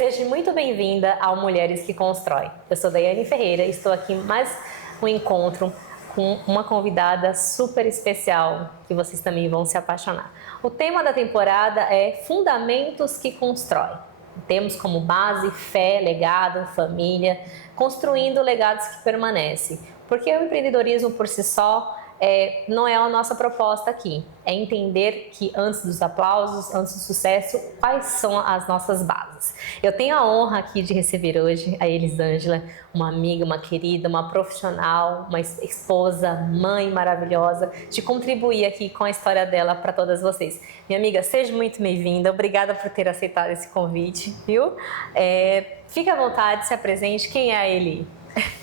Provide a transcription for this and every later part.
Seja muito bem-vinda ao Mulheres que Constroem. Eu sou Daiane Ferreira e estou aqui em mais um encontro com uma convidada super especial que vocês também vão se apaixonar. O tema da temporada é Fundamentos que Constroem. Temos como base fé, legado, família, construindo legados que permanecem. Porque o empreendedorismo por si só não é a nossa proposta aqui. É entender que antes dos aplausos, antes do sucesso, quais são as nossas bases. Eu tenho a honra aqui de receber hoje a Elisângela, uma amiga, uma querida, uma profissional, uma esposa, mãe maravilhosa, de contribuir aqui com a história dela para todas vocês. Minha amiga, seja muito bem-vinda, obrigada por ter aceitado esse convite, viu? Fique à vontade, se apresente. Quem é a Eli?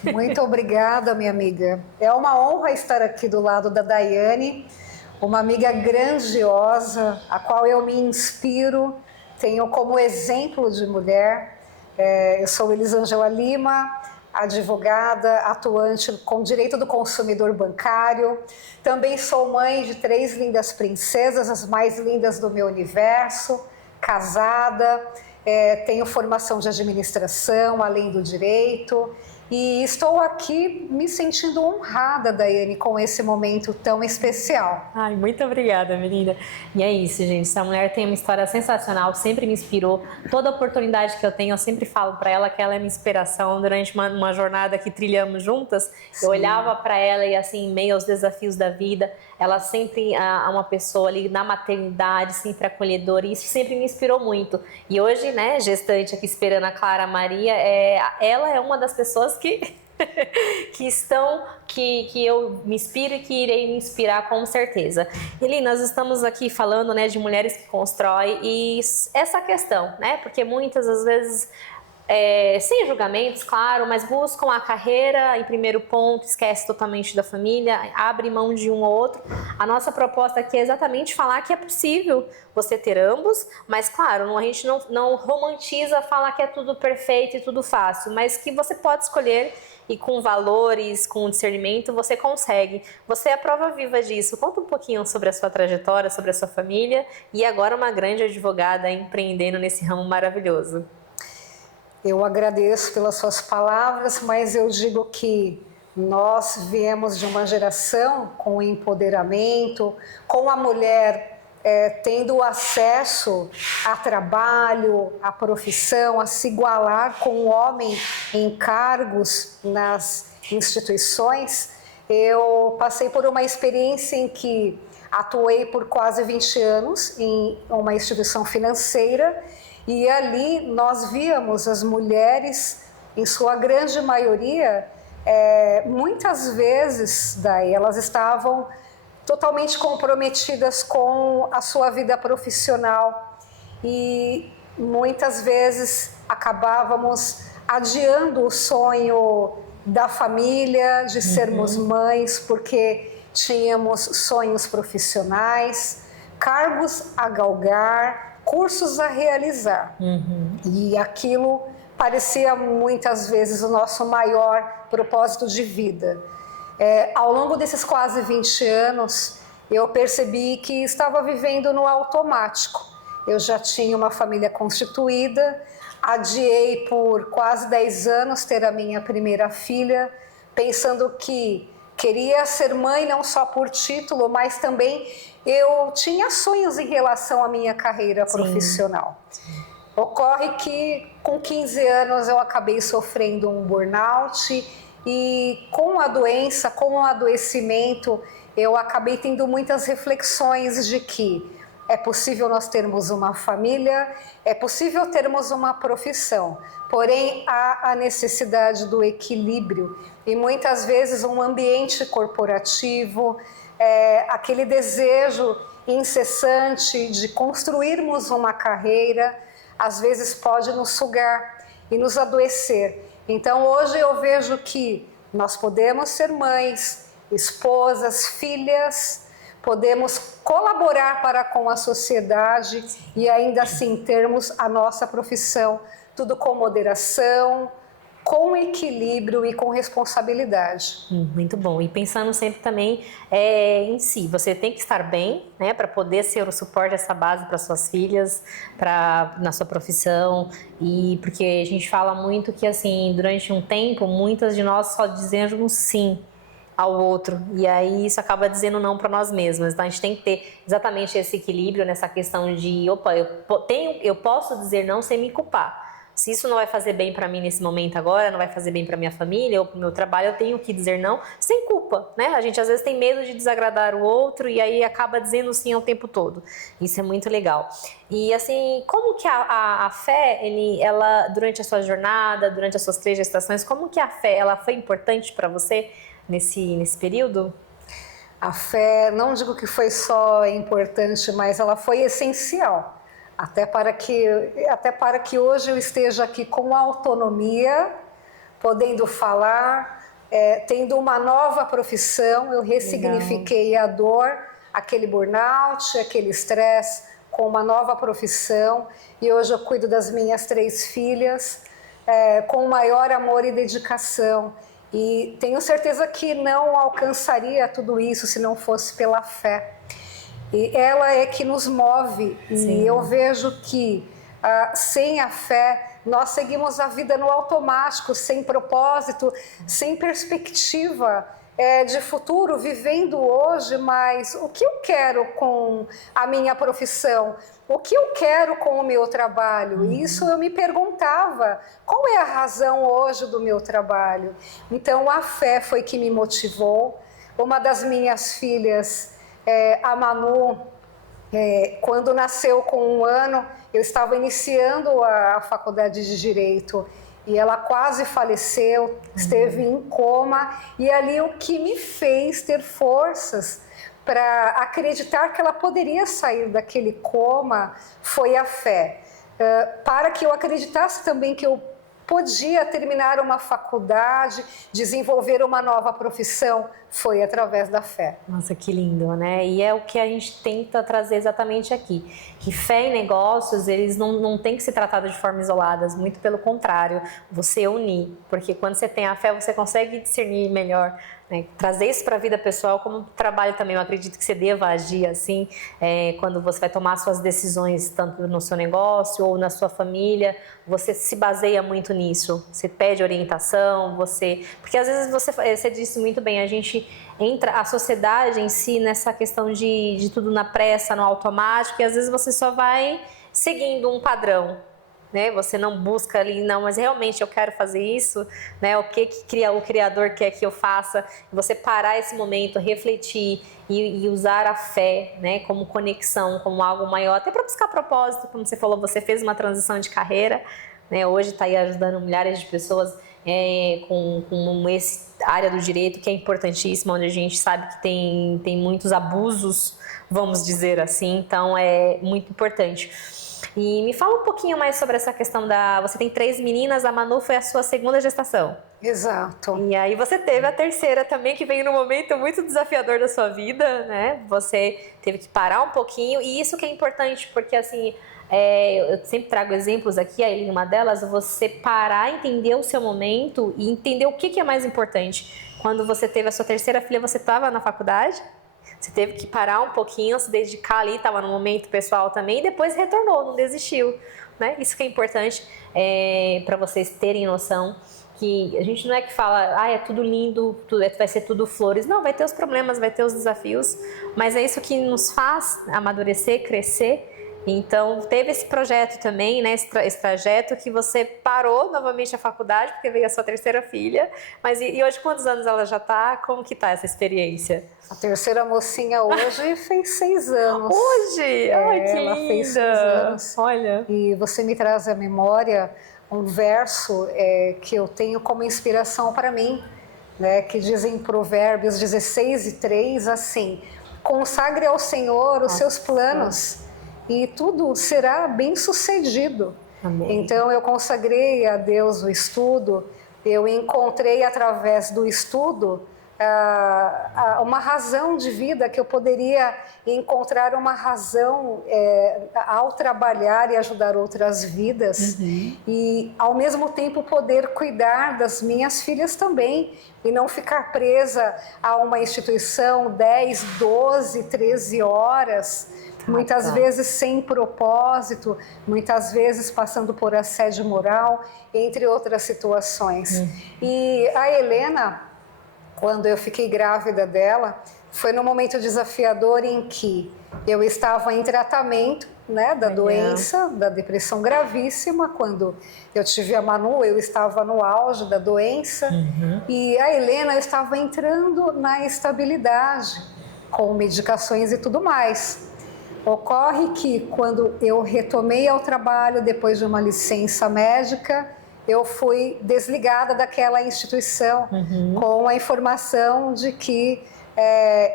Muito obrigada, minha amiga. É uma honra estar aqui do lado da Daiane, uma amiga grandiosa, a qual eu me inspiro, tenho como exemplo de mulher. Eu sou Elisângela Lima, advogada, atuante com direito do consumidor bancário. Também sou mãe de 3 lindas princesas, as mais lindas do meu universo, casada, tenho formação de administração, além do direito. E estou aqui me sentindo honrada, Daiane, com esse momento tão especial. Ai, muito obrigada, menina. E é isso, gente. Essa mulher tem uma história sensacional, sempre me inspirou. Toda oportunidade que eu tenho, eu sempre falo para ela que ela é minha inspiração. Durante uma jornada que trilhamos juntas, sim, eu olhava para ela e assim, em meio aos desafios da vida, ela sempre uma pessoa ali na maternidade, sempre acolhedora, e isso sempre me inspirou muito. E hoje, né, gestante aqui esperando a Clara Maria, ela é uma das pessoas que eu me inspiro e que irei me inspirar com certeza. Eli, nós estamos aqui falando, né, de mulheres que constroem e essa questão, né, porque muitas às vezes sem julgamentos, claro, mas buscam a carreira em primeiro ponto, esquece totalmente da família, abre mão de um ou outro. A nossa proposta aqui é exatamente falar que é possível você ter ambos, mas claro, a gente não romantiza falar que é tudo perfeito e tudo fácil, mas que você pode escolher e com valores, com discernimento, você consegue. Você é a prova viva disso. Conta um pouquinho sobre a sua trajetória, sobre a sua família e agora uma grande advogada empreendendo nesse ramo maravilhoso. Eu agradeço pelas suas palavras, mas eu digo que nós viemos de uma geração com empoderamento, com a mulher tendo acesso a trabalho, a profissão, a se igualar com o homem em cargos nas instituições. Eu passei por uma experiência em que atuei por quase 20 anos em uma instituição financeira. E ali nós víamos as mulheres, em sua grande maioria, muitas vezes, daí elas estavam totalmente comprometidas com a sua vida profissional e muitas vezes acabávamos adiando o sonho da família, de sermos mães, porque tínhamos sonhos profissionais, cargos a galgar, cursos a realizar. E aquilo parecia muitas vezes o nosso maior propósito de vida. Ao longo desses quase 20 anos, eu percebi que estava vivendo no automático. Eu já tinha uma família constituída, adiei por quase 10 anos ter a minha primeira filha, pensando que queria ser mãe não só por título, mas também eu tinha sonhos em relação à minha carreira profissional. Ocorre que com 15 anos eu acabei sofrendo um burnout e com a doença, com o adoecimento, eu acabei tendo muitas reflexões de que é possível nós termos uma família, é possível termos uma profissão, porém há a necessidade do equilíbrio e muitas vezes um ambiente corporativo, aquele desejo incessante de construirmos uma carreira, às vezes pode nos sugar e nos adoecer. Então hoje eu vejo que nós podemos ser mães, esposas, filhas, podemos colaborar para com a sociedade e ainda assim termos a nossa profissão, tudo com moderação, com equilíbrio e com responsabilidade. Muito bom. E pensando sempre também em si, você tem que estar bem, né, para poder ser o suporte, essa base para suas filhas, na sua profissão. E porque a gente fala muito que assim, durante um tempo, muitas de nós só dizemos sim ao outro, e aí isso acaba dizendo não para nós mesmas. Então a gente tem que ter exatamente esse equilíbrio nessa questão de, opa, eu posso dizer não sem me culpar. Se isso não vai fazer bem para mim nesse momento agora, não vai fazer bem para minha família ou para o meu trabalho, eu tenho que dizer não sem culpa, né? A gente às vezes tem medo de desagradar o outro e aí acaba dizendo sim o tempo todo. Isso é muito legal. E assim, como que a fé, ela durante a sua jornada, durante as suas 3 gestações, como que a fé, ela foi importante para você nesse período? A fé, não digo que foi só importante, mas ela foi essencial. Até para que hoje eu esteja aqui com autonomia, podendo falar, tendo uma nova profissão. Eu ressignifiquei a dor, aquele burnout, aquele estresse, com uma nova profissão. E hoje eu cuido das minhas 3 filhas, com maior amor e dedicação. E tenho certeza que não alcançaria tudo isso se não fosse pela fé. E ela é que nos move. Sim. E eu vejo que sem a fé nós seguimos a vida no automático, sem propósito, sem perspectiva de futuro, vivendo hoje, mas o que eu quero com a minha profissão? O que eu quero com o meu trabalho? Isso eu me perguntava, qual é a razão hoje do meu trabalho? Então a fé foi que me motivou. Uma das minhas filhas, a Manu, quando nasceu com 1 ano, eu estava iniciando a faculdade de Direito e ela quase faleceu, esteve em coma, e ali o que me fez ter forças para acreditar que ela poderia sair daquele coma foi a fé. Para que eu acreditasse também que eu podia terminar uma faculdade, desenvolver uma nova profissão, foi através da fé. Nossa, que lindo, né? E é o que a gente tenta trazer exatamente aqui, que fé e negócios, eles não têm que ser tratados de forma isolada, muito pelo contrário, você unir, porque quando você tem a fé, você consegue discernir melhor, né? Trazer isso para a vida pessoal como trabalho também. Eu acredito que você deva agir assim, quando você vai tomar suas decisões, tanto no seu negócio ou na sua família, você se baseia muito nisso, você pede orientação, porque às vezes você disse muito bem, a gente entra, a sociedade em si, nessa questão de tudo na pressa, no automático, e às vezes você só vai seguindo um padrão, né? Você não busca ali, não, mas realmente eu quero fazer isso, né? O que o Criador quer que eu faça? Você parar esse momento, refletir e usar a fé, né, como conexão, como algo maior, até para buscar propósito. Como você falou, você fez uma transição de carreira, né? Hoje está aí ajudando milhares de pessoas com essa área do direito, que é importantíssima, onde a gente sabe que tem muitos abusos, vamos dizer assim, então é muito importante. E me fala um pouquinho mais sobre essa questão você tem 3 meninas, a Manu foi a sua 2ª gestação. Exato. E aí você teve a 3ª também, que veio num momento muito desafiador da sua vida, né? Você teve que parar um pouquinho, e isso que é importante, porque assim, eu sempre trago exemplos aqui, a Eli, uma delas, você parar, entender o seu momento e entender o que é mais importante. Quando você teve a sua 3ª filha, você estava na faculdade? Você teve que parar um pouquinho, se dedicar ali, estava no momento pessoal também, e depois retornou, não desistiu, né? Isso que é importante para vocês terem noção, que a gente não é que fala, é tudo lindo, vai ser tudo flores. Não, vai ter os problemas, vai ter os desafios, mas é isso que nos faz amadurecer, crescer. Então, teve esse projeto também, né, esse trajeto que você parou novamente a faculdade, porque veio a sua 3ª filha. Mas e hoje, quantos anos ela já está? Como que está essa experiência? A 3ª mocinha hoje fez 6 anos. Hoje? Ai, que ela linda! fez 6 anos. Olha. E você me traz à memória um verso que eu tenho como inspiração para mim, né, que diz em Provérbios 16:3 assim: consagre ao Senhor os seus planos, e tudo será bem sucedido. Amém. Então eu consagrei a Deus o estudo, eu encontrei através do estudo uma razão de vida, que eu poderia encontrar uma razão ao trabalhar e ajudar outras vidas, e ao mesmo tempo poder cuidar das minhas filhas também e não ficar presa a uma instituição 10, 12, 13 horas, muitas vezes sem propósito, muitas vezes passando por assédio moral, entre outras situações. E a Helena, quando eu fiquei grávida dela, foi num momento desafiador em que eu estava em tratamento, né, da doença, da depressão gravíssima. Quando eu tive a Manu, eu estava no auge da doença, e a Helena estava entrando na estabilidade, com medicações e tudo mais. Ocorre que quando eu retomei ao trabalho, depois de uma licença médica, eu fui desligada daquela instituição com a informação de que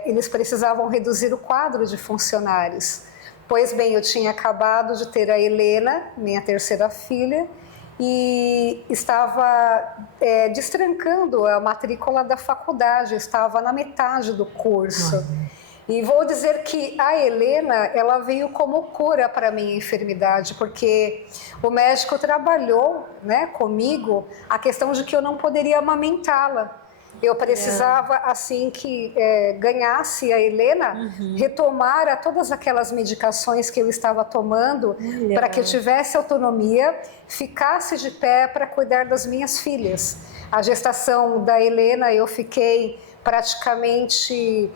eles precisavam reduzir o quadro de funcionários. Pois bem, eu tinha acabado de ter a Helena, minha terceira filha, e estava destrancando a matrícula da faculdade, estava na metade do curso. E vou dizer que a Helena, ela veio como cura para a minha enfermidade, porque o médico trabalhou, né, comigo a questão de que eu não poderia amamentá-la. Eu precisava, assim que ganhasse a Helena, retomar a todas aquelas medicações que eu estava tomando para que eu tivesse autonomia, ficasse de pé para cuidar das minhas filhas. A gestação da Helena, eu fiquei praticamente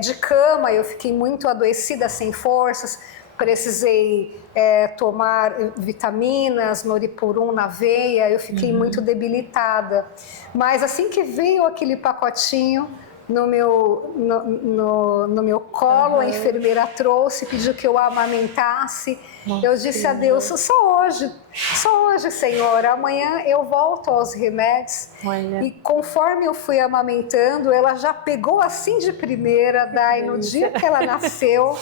de cama, eu fiquei muito adoecida, sem forças, precisei tomar vitaminas, Noripurum na veia, eu fiquei muito debilitada. Mas assim que veio aquele pacotinho no meu colo, a enfermeira trouxe, pediu que eu amamentasse. Eu disse a Deus, só hoje, Senhor, amanhã eu volto aos remédios. E conforme eu fui amamentando, ela já pegou assim de primeira, daí no dia que ela nasceu,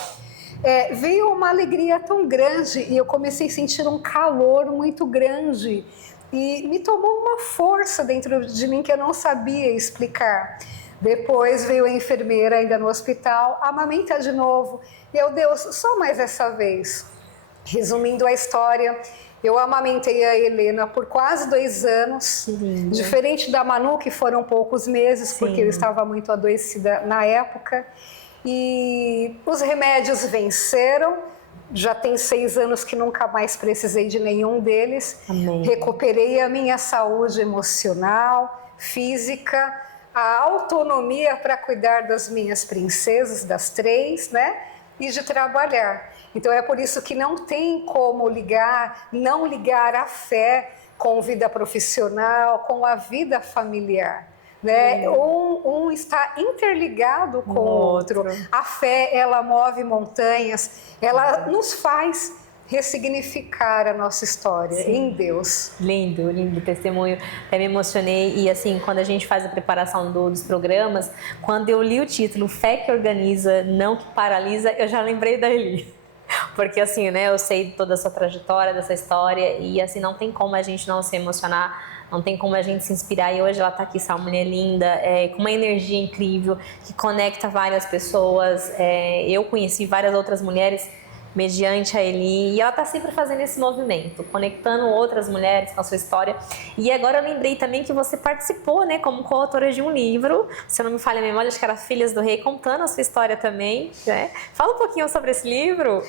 veio uma alegria tão grande e eu comecei a sentir um calor muito grande e me tomou uma força dentro de mim que eu não sabia explicar. Depois veio a enfermeira ainda no hospital, amamenta de novo. E eu, Deus, só mais essa vez. Resumindo a história, eu amamentei a Helena por quase 2 anos, diferente da Manu, que foram poucos meses, porque eu estava muito adoecida na época. E os remédios venceram, já tem 6 anos que nunca mais precisei de nenhum deles. Amém. Recuperei a minha saúde emocional, física, a autonomia para cuidar das minhas princesas, das 3, né? E de trabalhar. Então é por isso que não tem como não ligar a fé com vida profissional, com a vida familiar. Né? Um está interligado com o outro. A fé, ela move montanhas, ela nos faz ressignificar a nossa história em Deus. Lindo, lindo testemunho. Até me emocionei. E assim, quando a gente faz a preparação dos programas, quando eu li o título Fé que Organiza, Não que Paralisa, eu já lembrei da Eli. Porque assim, né, eu sei toda a sua trajetória, dessa história, e assim, não tem como a gente não se emocionar, não tem como a gente se inspirar. E hoje ela tá aqui, essa mulher linda, com uma energia incrível, que conecta várias pessoas. Eu conheci várias outras mulheres mediante a Eli, e ela tá sempre fazendo esse movimento, conectando outras mulheres com a sua história. E agora eu lembrei também que você participou, né, como coautora de um livro, se eu não me falha a memória, acho que era Filhas do Rei, contando a sua história também, né? Fala um pouquinho sobre esse livro.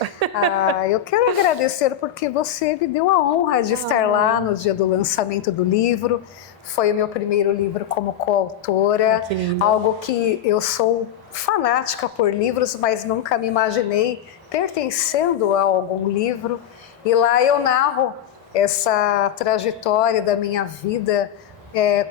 Eu quero agradecer porque você me deu a honra de estar lá no dia do lançamento do livro. Foi o meu primeiro livro como coautora, que lindo. Algo que eu sou fanática por livros, mas nunca me imaginei pertencendo a algum livro. E lá eu narro essa trajetória da minha vida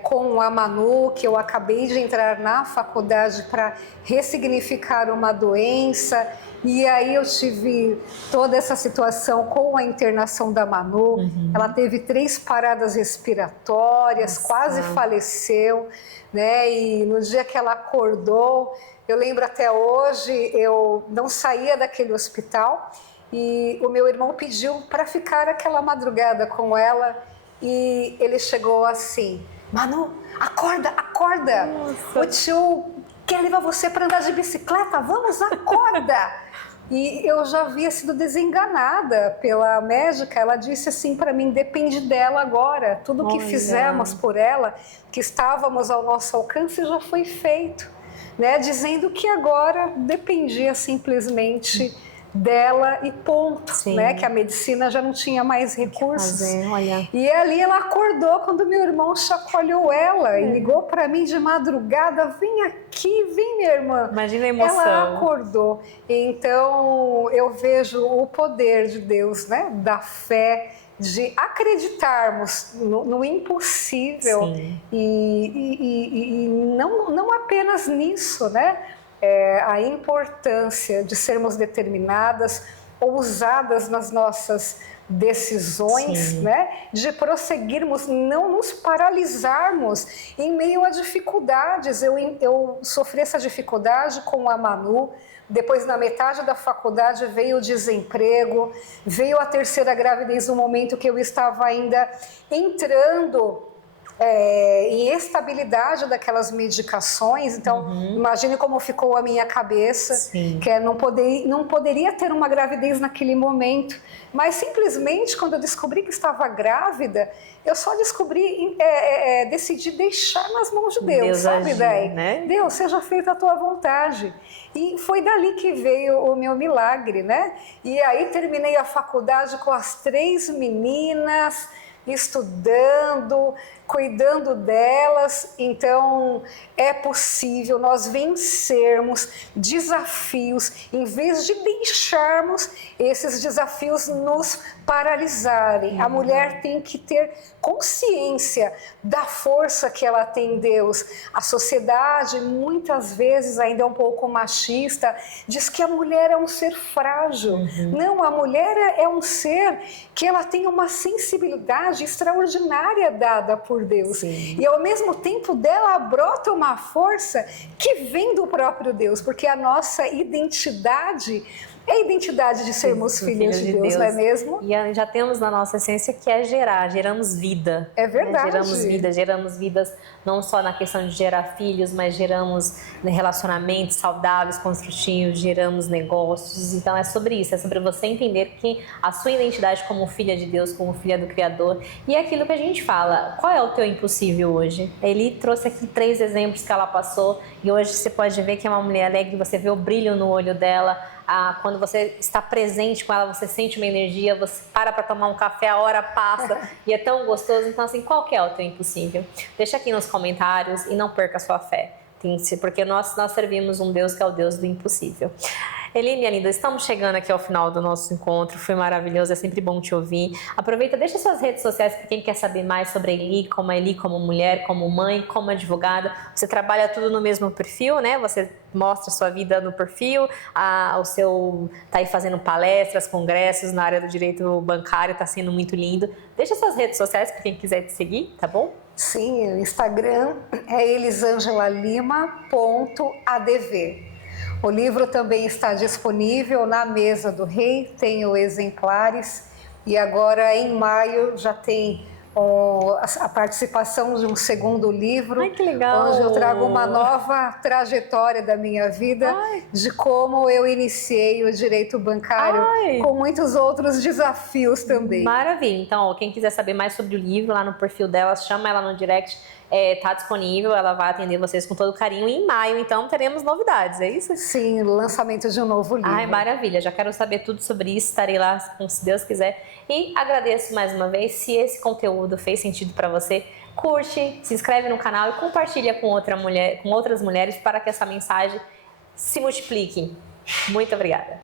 com a Manu, que eu acabei de entrar na faculdade para ressignificar uma doença. E aí eu tive toda essa situação com a internação da Manu. Ela teve 3 paradas respiratórias, quase faleceu, né? E no dia que ela acordou, eu lembro até hoje, eu não saía daquele hospital e o meu irmão pediu para ficar aquela madrugada com ela e ele chegou assim: Manu, acorda, acorda. Nossa. O tio quer levar você para andar de bicicleta, vamos, acorda. E eu já havia sido desenganada pela médica, ela disse assim para mim, depende dela agora, tudo que fizemos por ela, que estávamos ao nosso alcance já foi feito, né? Dizendo que agora dependia simplesmente dela e ponto, né? Que a medicina já não tinha mais recursos. E ali ela acordou quando meu irmão chacoalhou ela e ligou para mim de madrugada, vem aqui, vem minha irmã. Imagina a emoção. Ela acordou. Então eu vejo o poder de Deus, né? Da fé, de acreditarmos no impossível e não apenas nisso, né? A importância de sermos determinadas, ousadas nas nossas decisões, né? De prosseguirmos, não nos paralisarmos em meio a dificuldades. Eu sofri essa dificuldade com a Manu. Depois, na metade da faculdade, veio o desemprego, veio a terceira gravidez, no momento que eu estava ainda entrando em estabilidade daquelas medicações. Então, imagine como ficou a minha cabeça, que não poderia ter uma gravidez naquele momento. Mas, simplesmente, quando eu descobri que estava grávida, eu só decidi deixar nas mãos de Deus, sabe, Day? Né? Deus, seja feita a tua vontade. E foi dali que veio o meu milagre, né? E aí terminei a faculdade com as 3 meninas, estudando, cuidando delas. Então é possível nós vencermos desafios em vez de deixarmos esses desafios nos paralisarem. A mulher tem que ter consciência da força que ela tem em Deus. A sociedade muitas vezes ainda é um pouco machista, diz que a mulher é um ser frágil. Não, a mulher é um ser que ela tem uma sensibilidade extraordinária dada por Deus. E ao mesmo tempo dela brota uma força que vem do próprio Deus, porque a nossa identidade é a identidade de sermos filhos de Deus, não é mesmo? E já temos na nossa essência que é geramos vida. É verdade. Né? Geramos vidas não só na questão de gerar filhos, mas geramos relacionamentos saudáveis, construtivos, geramos negócios. Então é sobre isso, é sobre você entender que a sua identidade como filha de Deus, como filha do Criador, e é aquilo que a gente fala, qual é o teu impossível hoje? Ele trouxe aqui 3 exemplos que ela passou, e hoje você pode ver que é uma mulher alegre, você vê o brilho no olho dela. Quando você está presente com ela, você sente uma energia, você para tomar um café, a hora passa e é tão gostoso. Então, assim, qual que é o teu impossível? Deixa aqui nos comentários e não perca a sua fé, porque nós servimos um Deus que é o Deus do impossível. Eli, minha linda, estamos chegando aqui ao final do nosso encontro, foi maravilhoso, é sempre bom te ouvir. Aproveita, deixa suas redes sociais para quem quer saber mais sobre a Eli como mulher, como mãe, como advogada. Você trabalha tudo no mesmo perfil, né? Você mostra a sua vida no perfil, tá aí fazendo palestras, congressos na área do direito bancário, tá sendo muito lindo. Deixa suas redes sociais para quem quiser te seguir, tá bom? Sim, o Instagram é elisangelalima.adv. O livro também está disponível na Mesa do Rei, tenho exemplares, e agora em maio já tem a participação de um segundo livro. Ai, que legal! Onde eu trago uma nova trajetória da minha vida, de como eu iniciei o direito bancário, com muitos outros desafios também. Maravilha! Então, quem quiser saber mais sobre o livro, lá no perfil dela, chama ela no direct. Está disponível, ela vai atender vocês com todo carinho. E em maio, então, teremos novidades, é isso? Sim, lançamento de um novo livro. Ai, maravilha, já quero saber tudo sobre isso, estarei lá, se Deus quiser. E agradeço mais uma vez, se esse conteúdo fez sentido para você, curte, se inscreve no canal e compartilha com outras mulheres para que essa mensagem se multiplique. Muito obrigada.